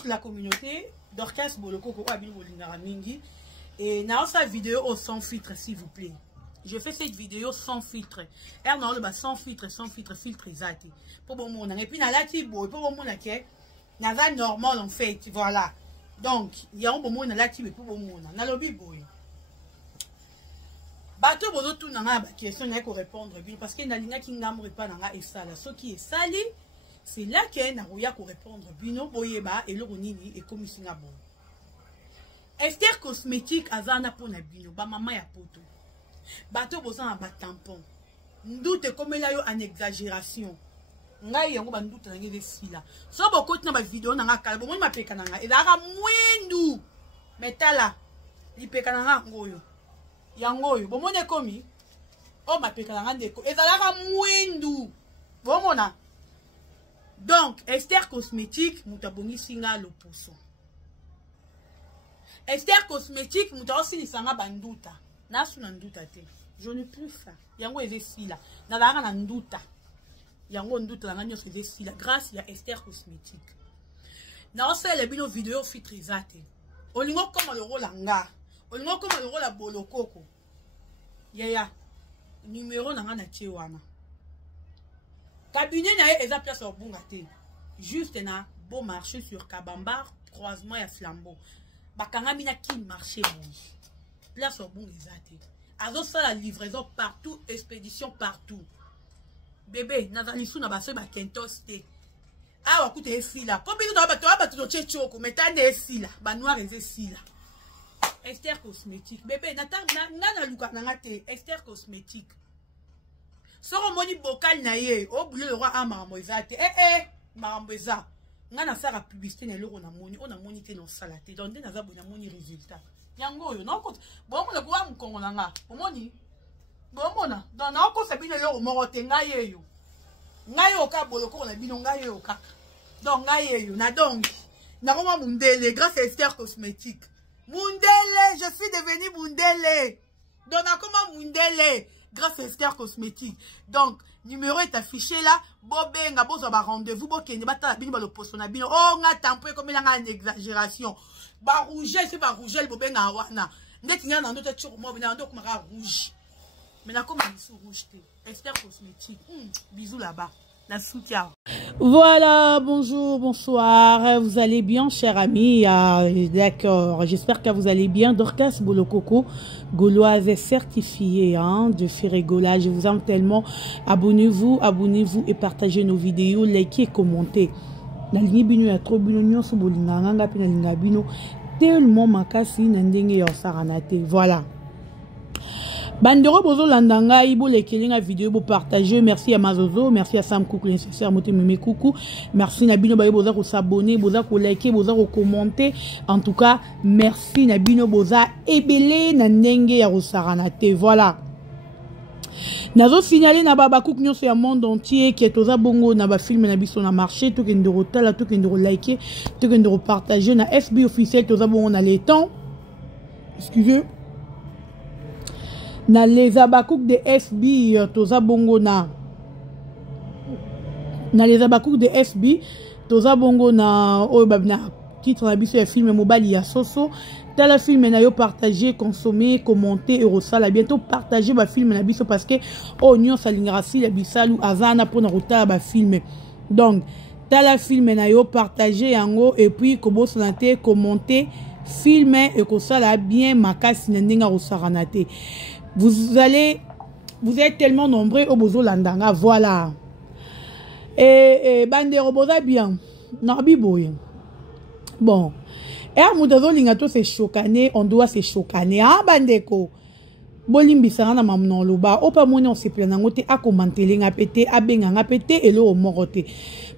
toute la communauté. Dorcas Boloko Koko Abino Bolingara Mingi. Et dans sa vidéo sans filtre, s'il vous plaît. Je fais cette vidéo sans filtre. Et non, le sans filtre, filtre exact. Pour bon monde. Et puis, dans la tibo, pour bon monde, dans la normal, en fait. Voilà. Donc, il y a un bon monde dans la tibo, pour bon monde. Dans le biboy. Bateau, bozo, tout n'a pas question, il y a qu'à répondre. Parce qu'il y a une qui n'a pas et ça. Ce qui est sali, c'est là qu'il y a qu'à répondre. Bino, boyeba, et l'oronini, et comme il y a bon. Esther cosmétique, azana pour na bino, ba maman ya poto. Bateau bozo na ba tampon. Ndoute comme là yo en exagération. Ngai yango ba ndoute na ngebe sila. So boko tina ba vidéo na ngaka, bo mo ma peka na nga. Ezaka mwindu. Metala. Li peka na nga ngoyo. Yangoyo, bo mo ne komi. O ma peka na nga ndeko. Ezalaka mwindu. Bo mo na. Donc, Esther cosmétique, mutabongi singa lo poso. Esther cosmétique, mutabongi nisanga banduta. Nasu na nduta te. Je ne plus ça. Yango eze sila. Nalanga na nduta. Yango nduta langa nyo eze sila. Grâce à Esther cosmétique. Na ose le bino vidéo fitrizate. Olingo koma le rôle nga. Olingo koma le rôle la bolokoko. Yaya. Numéro nanga na tie wana. Cabinet na eza place au bungate. Juste na beau marché sur Kabambar, croisement ya Flambeau. Bakanga mina qui marché bon. Place au bungate. Azo ça la livraison partout, expédition partout. Bébé, nazali sou na baso ba kentos te. Ah wa kute fila. Combien de ba to chechoko, metane esila, ba noir eze sila. Esther cosmétique. Bébé, na luka na ngate Esther cosmétique. Soro moni bocal na ye, o boulot le roi a maramboizate. Maramboiza. Ngana sara publicité na loko na moni, on a moni te non salate. Donc na za bona moni résultat. Yango yo, non compte. Bon mo le ko am kongo na nga. O moni. Bon mona, dans na ko sabine le mo rote ngaye yo. Ngaye oka boloko na bino ngaye oka. Donc ngaye yo, na donc. Na koma mundele grâce à Esther cosmétique. Mundele, je suis devenu mundele. Donc na koma mundele. Grâce à Esther cosmétique. Donc, numéro est affiché là. Bobenga, bozo ba rendez-vous. Bokende, bata bino ba lo posto na bino. Oh, nga tampoué comme il y a une exagération. Ba rouge, c'est ba rouge, bobenga wana. Ndeti nga na ndoto tchoko mo bina ndoko mara rouge. Mais na comme sous rouge té. Esther cosmétique. Bisous là-bas. La soutien. Voilà, bonjour, bonsoir. Vous allez bien, chers amis? D'accord, j'espère que vous allez bien. Dorcas Bolokoko, gauloise certifiée de Ferregola. Je vous aime tellement. Abonnez-vous et partagez nos vidéos, likez et commentez. Na ligne bino ya trop bino nyonso bolinga nganga pe na linga bino tellement makasi na ndenge ya saranate. Voilà. Bandero bozo landanga ibo lekelinga vidéo bo partager. Merci à Mazozo, merci à Sam Coucou nécessaire moté meme coucou. Merci na bino baye boza ko s'abonner, boza ko liker, boza ko commenter. En tout cas, merci na bino boza ebele na ndenge ya rosaranate. Voilà. Nazo signaler na baba cook nyonso ya monde entier qui est toza bongo na ba film na biso na marché to kende rotala to kende liker, to kende partager na FB officiel toza bongo na les temps. Excusez. Na les abakouk de SB toza bongo na les abakouk de SB toza bongo na na titre na biso ya film mobali ya soso tala film na yo partager consommer commenter et rosala bientôt partager ba film na biso parce que onyo salingara si la bisalu azana pona rota ba film. Donc tala film na yo partager yango et puis kobo sanate commenter filmer et kosala bien makasi na ndenga rosaranate. Vous êtes tellement nombreux au bozo landanga, voilà. Et bandero boza bien. Nabi boy. Bon. Et à moudazo lingato se chocané, on doit se chocaner. Ah bandeko. Bolimbi sarana mamnon loba. Opa moni on se planangote a commenter linga pété, a benga pété et le moroté.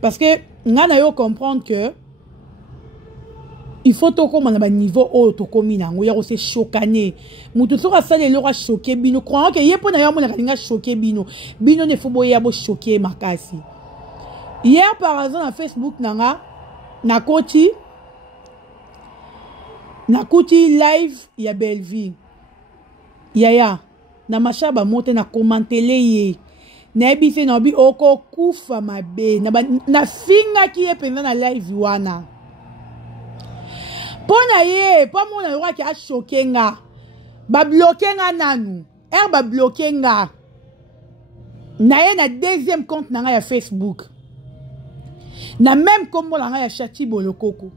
Parce que ngana yo comprendre que il faut to comme on a niveau haut to comme nango ya se chocaner mutu so rasale le ra choquer bino croyant que yepo na yo mona kalinga choquer bino ne faut boya bo choquer makasi. Hier par exemple na Facebook nanga na koti live ya belle vie yaya na machaba monte na commenter ye na ebise na bi oko kufa mabe na finga ki e penza na live wana. Pona ye, pas mon roi qui a choqué nga. Ba bloqué nga nanu. Ba bloqué nga. Na ye na deuxième compte na nga ya Facebook. Na même kombo na nga ya Chati Bolokoko.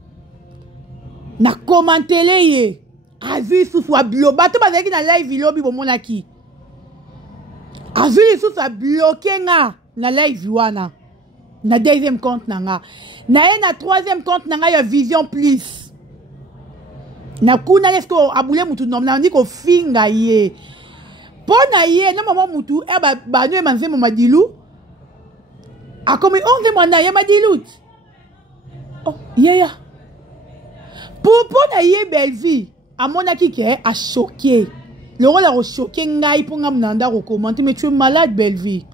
Na commenté ye. Azu sous soit bloqué. Bato bazaki na live lobby bomona ki. Azu sous soit bloqué nga na live wana. Na deuxième compte na nga. Na ye na troisième compte na nga ya Vision Plus. Na kuna lesko abule mutu nom na ndiko finga ye. Pona ye na mama mutu ba no manze mama dilu. A comme 11 mois na ye madilu. Oh, yeah. Pour pona ye belle vie. A mon aki ke a choqué. Le rôle a choqué ngai pour nga mnanda recommander mais tu es malade belle vie.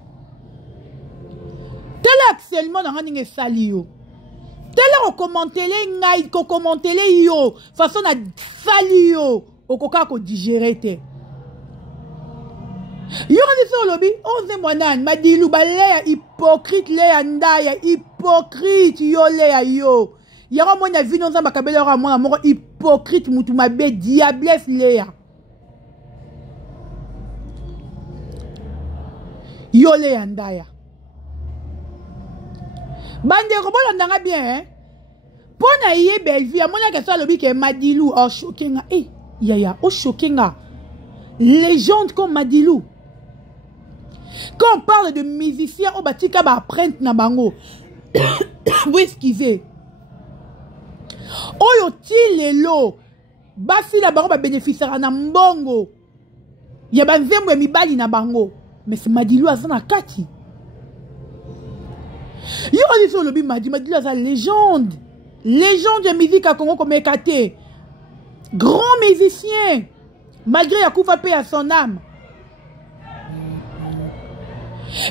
Tel actuellement dans nga sali yo. Tel recommander les ngai ko commenter les yo façon na sali yo okoka ko digérer te. Yo dit ça lobby 11 mois nan madilu balé hypocrite le ndaya hypocrite yo le yo. Yara mona vi non za makabela yara mona moko hypocrite mutu mabe diablesse leya. Yo le andaya. Bande ko bolanda bien hein. Pona ye belle vie amona ke ça lobi ke Madilu o choquinga yaya o choquinga. Légende comme Madilu. Quand on parle de musiciens on batika ba apprendre na bango. Vous excusez. Oyo ti lelo basi la bango ba bénéficiera na mbongo ya banzembo ya mibali na bango mais c'est Madilu azana kati yo dit sur le bi Madilu azana légende de musique à Congo comme Ekate grand musicien malgré Yakufa paix à son âme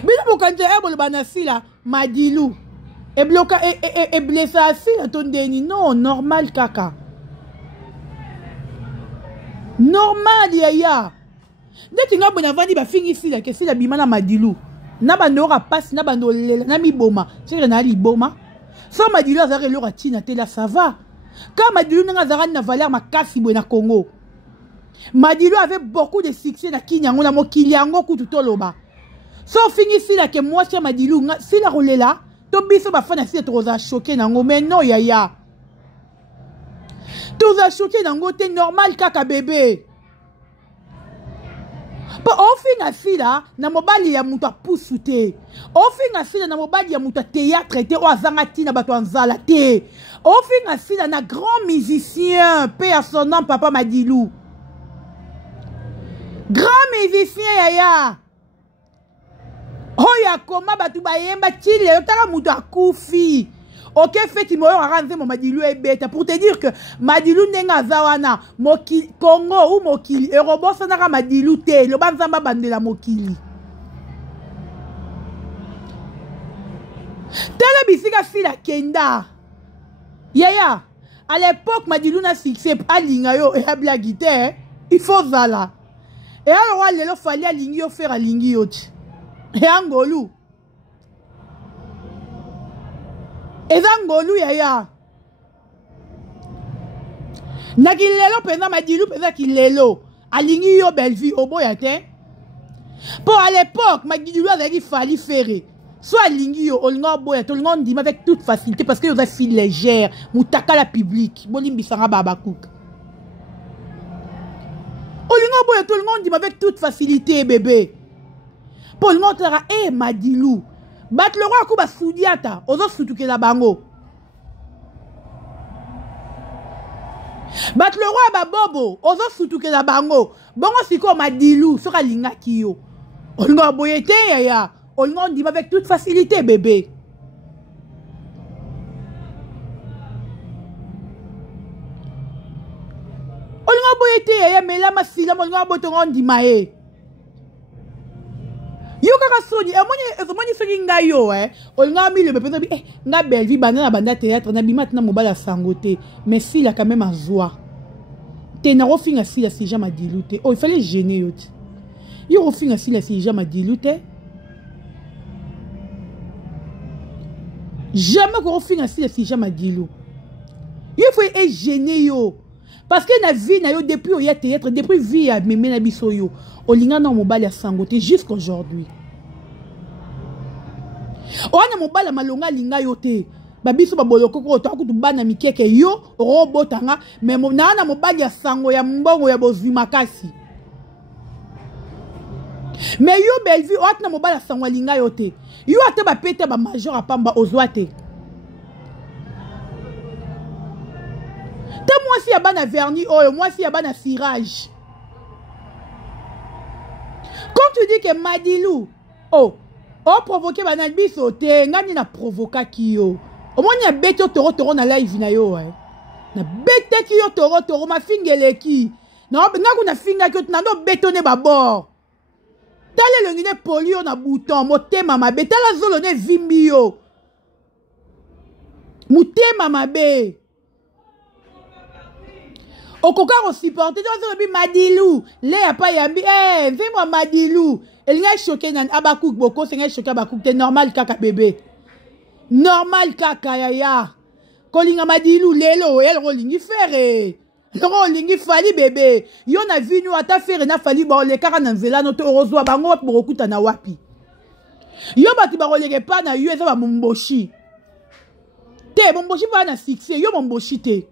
bila bokanje ebolo banasi la Madilu et bloqué et blessé assis à ton déni. Non, normal kaka. Normal yaya. Dès que tu as bonavandi ba fini ici la que si la bimana Madilu. Na bandora passe na bandole na mi boma. C'est que na li boma. Sans Madilu azare lo ratina te la ça va. Quand Madilu n'a azara na valeur ma kasi na Congo. Madilu avait beaucoup de succès na Kinyango na mokili yango kutu toloba. Sans fini ici la que moi c'est Madilu si la roule là. To biso ba fana si trop choqué nango mais non yaya. Tous a choqué nango te normal kaka bébé. Po ofinga sila na mobali ya mutu apusu te. Ofinga sila na mobali ya mutu théâtre te o azanga tina bato anzala te. Ofinga sila na grand musicien paix à son nom papa Madilu. Grand musicien yaya. Oya koma batu bayemba chile otaka mutu akufi. Ok fait ki moyo aranze mo Madilu ebeta pour te dire que Madilu nenga zawana mokili Congo ou mokili Eurobosa naka Madilu te lo banzamba bandela mokili. Tele bisika fila kenda. Yaya à l'époque Madilu na succès alinga yo et abla guitare il faut zala. Et alors lelo fallait alingi yo faire alingi yo. Et angolu. Et angolu yaya. Nakilelo pena Madilu pena kilelo. Alingi yo belle vie au boyate. Pour à l'époque Madilu avait fallu faire. Soit alingi yo olngo boyate olngo ndima avec toute facilité parce que yo a fille légère, mutaka la public. Bolimbi sanga babakouk. Olngo boyate olngo ndima avec toute facilité bébé. Pour le montrer à Madilu. Bat le roi kuba soudiata. Ozo sutuke la bango. Bat le roi ba bobo. Ozo sutuke la bango. Bongo siko Madilu. Sera linga kiyo. Olngo boyete yaya. Olngo ndima avec toute facilité bébé. Olngo boyete yaya. Mais la masila. Olngo botongo ndima yo kaka soni emoni soki ngai yo olinga mi le bepeza bi nga belle vie banda na banda théâtre na bima na mobala sangote mais si la quand même azwa te na rofinga si la si jamais Madilu. Oh il fallait gêner yo yo rofinga si la si jamais Madilu. Jamais ko rofinga si la si jamais Madilu. Il faut être gêné yo. Parce que la vie na yo depuis oya théâtre, depuis vie à mémé na biso yo. Olinga na mobali ya sangote jusqu'à aujourd'hui. Oana mobali malonga linga yo te. Babiso baboloko ko to akutu bana mikeke yo robotanga mais na mobali ya sango ya mbongo ya bozima kasi. Mais yo Bellevue oatna mobali ya sango linga yo te. Yo ate ba pete ba major apamba ozwate. Te moi si ya bana vernis oyo, moi si ya bana cirage. Quand tu dis que Madilou, oh provoqué banal biso te, ngani na provoka ki yo. Au moins ya bete toro na live na yo na bete ki yo toro ma fingele ki. Na ngaku na finga ki na no betone ba bord. Tale le ngine polio na bouton, motema mabe, tala zolo ne vimbi yo. Motema mabe. Okoka on supporte de Madilou le a pas yambi fais-moi Madilou elle n'a choqué nan abakouk boko c'est choqué abakouk t'es normal kaka bébé normal kaka yaya kolinga Madilou lelo elle rolling faire le rolling fali bébé yo na vu nous ata faire na fali bon les kaka na nzela no to rozwa bango bokuta na wapi yo bati ba rolege pa na yo eza ba momboshi te momboshi pa na fixé yo momboshi te.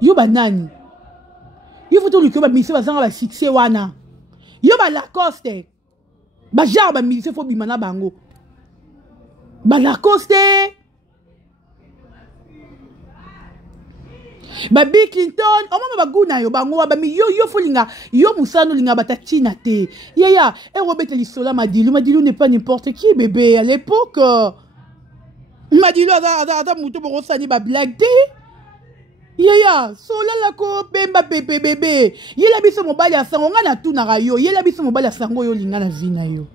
Yo ba nani? Yo faut tout le que ba mise ba zanga ba fixé wana. Yo ba Lacoste. Ba jar ba mise faut bimana bango. Ba Lacoste. Ba Bill Clinton, o mama ba guna yo bango ba mi yo faut linga. Yo musano linga ba tatina te. Ya, et Robert Lisola Madilou n'est pas n'importe qui bébé à l'époque. Madilou ada muto bo sani ba blague te. Yaya, sola la ko bemba bébé. Yela biso mobali ya sango nga na tuna rayo. Yela biso mobali ya sango yo linga na vina yo.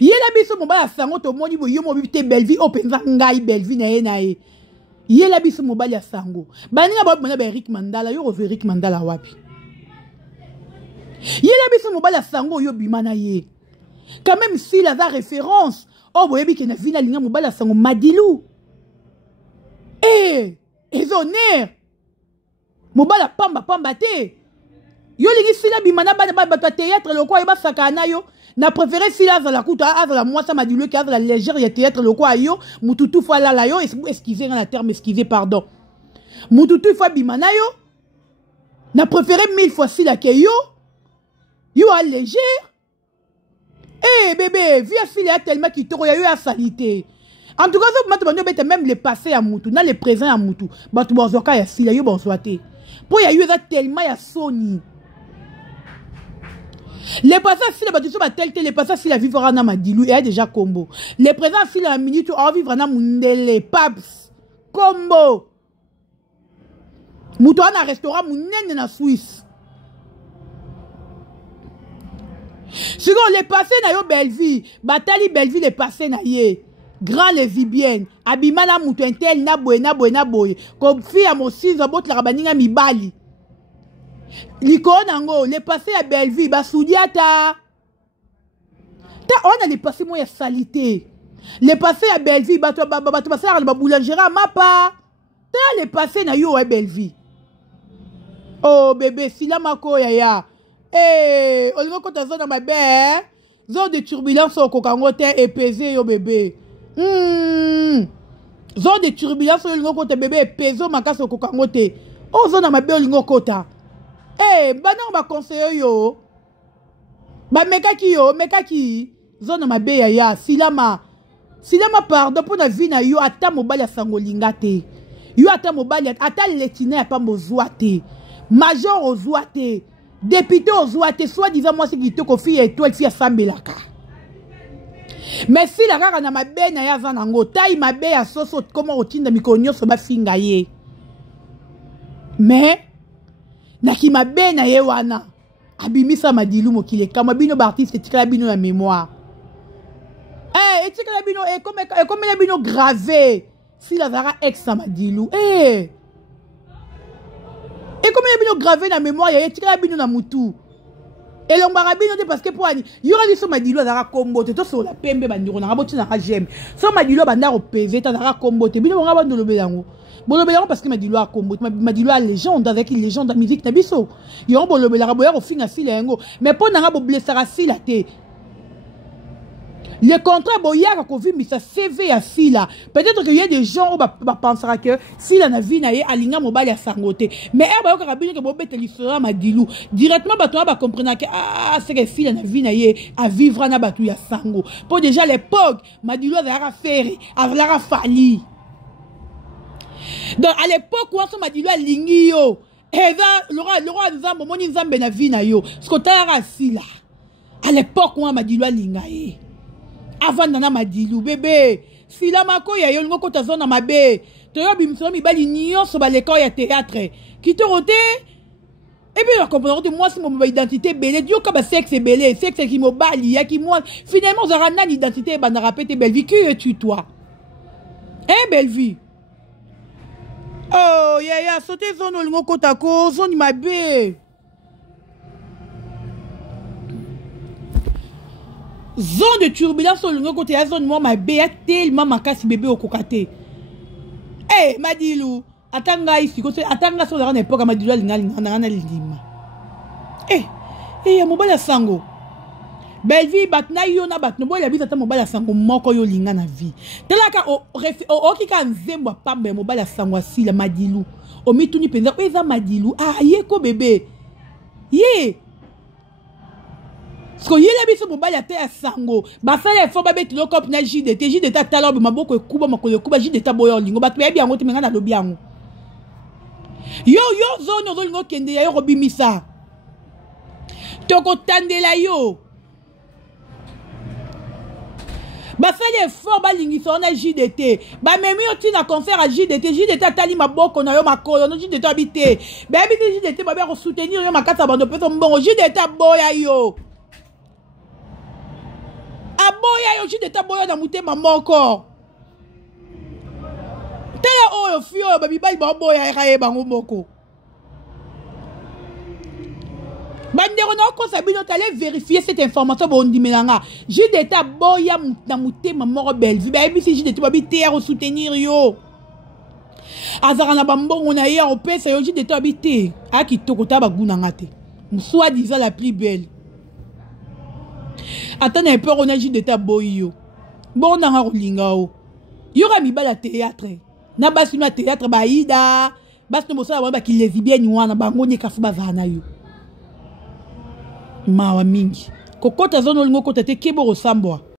Yela biso mobali ya sango to moni bo yo mobi te Bellevue openza ngai Bellevue na ye na ye. Yela biso mobali ya sango. Baninga ba mona ba Eric Mandala yo revu Eric Mandala wapi. Yela biso mobali ya sango yo bimana ye. Quand même si la référence oh, vous voyez que na vina linga mobala sango Madilou. Honneur. Mobala pamba te. Yo lingi sila bimana ba théâtre le quoi ba sakana yo. Na préféré sila za la kuta a la moi ça Madilou qui a la légère ya théâtre le quoi yo. Mututu fa la yo excusez na terme excusez pardon. Mututu fa bimana yo. Na préféré 1000 fois sila ke yo. Yo a légère. Bébé, viens filer tellement qu'il te y a salité. En tout cas, même le passé à Moutou, dans le présent à Moutou. Bah, tu vas voir qu'il y a sila, il y a bon soité. Pour y a eu tellement il y a Sony. Les passés si la bâtisse va tel les passés si la vivra na Madilou, il y a déjà combo. Les présents si la minute on vivra na Mundele, Paps, combo. Moutou na restaurant Mounene na Suisse. Second, les passés na yo Bellevue, Batali Bellevue les passés na ye. Grand lesbienne, abimana mutu intel na boye. Comme fille à mon six bot la rabaninga mibali. Likonango, les passés à Bellevue, basoudiata. On a les passés moi ya salité. Les passés à Bellevue, bato passé à la boulangerie mapa. Ta les passés na yo à Bellevue. Oh bébé, si la mako ya. On dirait que tu as dans ma belle. Zone de turbulence au cocangote épaisé, yo bébé. Zone de turbulence au lingo côté bébé épaisé, ma casse au cocangote. Oh, zone dans ma belle lingo kota. Banan ba conseiller yo. Ba mekaki yo, mekaki. Zone dans ma belle ya. Silama pardon pour la vie na yo. Ata mobali ya sangolinga te. Yo ata mobali ata letina ya pa mozoate. Major ozoate. Député aux ouates, soi-disant, moi, c'est qui te confie et toi, elle fait Sambelaka. Mais si la rara na ma belle na ya zanango, taille ma belle à soso, comment on tient de mikonyo sur ma fingaye. Mais, na ki ma belle na ye wana, abimisa Madilou mokile, kama bino bartiste, etikala bino la mémoire. Etikala bino, comme la bino gravé, si la rara ex na Madilou, Et comme il y a bien gravé dans la mémoire, il y a tiré la bino na moutou. Et l'on barabine parce que pour ani y aura dit so madilo azara combo te to so la pembe bandiro na raboti na j'aime so madilo banda repese ta azara combo te bino ngaba ndolo belango bolo belango parce que madilo a combo madilo a légende avec une légende de musique na biso yo bolo belango boya ko finga sila ngo mais pour na ngabo blessara sila te. Le contrat, ça CV à Fila. Peut-être qu'il y a des gens qui pensent que Fila n'a vu Alinga Mobile à Sangote. Mais il y a des gens qui directement, ils comprennent que c'est que Fila n'a vu à vivre à Sango. Pour déjà l'époque, Madilo a fait, a fallu. Donc à l'époque, où on Madilo a lingio, et le roi Nzambo, mon Nzambe n'a vu na yo. Ce que tu as Fila. À l'époque, où on Madilo a lingaye. Avant nana madilu bébé fila mako ya yo ngoko tazona mabe to yo bimso mi bali nyonso ba l'école ya théâtre qui te roté et bien on comprend que moi c'est mon identité belé dio ka ba sexe belé sexe qui mo bali ya qui moi finalement za rana identité ba na rapete belle vie que tu toi belle vie oh ya sauter zone ngoko tako zone mabe. Zone de turbulence sur le côté à zone moi ma béa tellement ma casse bébé au cocaté. Madilou, attanga ici, attanga sur la époque Madilou na lindima. Ya mobala sango. Belle vie batna yo na batno boy la vie tata mobala sango moko yo linga na vie. Telaka o kika nzembo pambe mobala sango asila Madilou. O mituni penza eza Madilou. Yeko bébé. Ye. Parce que y a biso mobile ate ya sango ba fele fo ba beti lokop na JDT talobe maboko ekuba makolo ekuba JDT boyo lingo ba tuyebi yango te menga na lobi yango yo zone zo lingo kende ya yo robimisa toko tandela yo ba fele fo ba lingisa na JDT ba memi oti na concert à JDT atali maboko na yo makolo no JDT habité ba habité JDT ba ba soutenir yo makata bando peso mbongo JDT boya yo aboya yo chide taboya na mutema moko tela oyo fio babi bai boya ekaye bango moko bandero na ko sabino tale vérifier cette information bon dimelanga jide taboya na mutema moko belle ba bisi jide babi terre soutenir yo azara na bambongo na ya opesa yo jide tabi te akitoko ta baguna ngate soit disant la plus belle. Attends un peu, on a juste de ta boyo. Bon, on a un lingao. Yora mi bala théâtre. Na basi na théâtre baïda. Bas no mosa waba ki lesbienne wana ba ngone kafu bazana yo. Mawa mingi. Kokota zono lingo kota te kebo sambwa.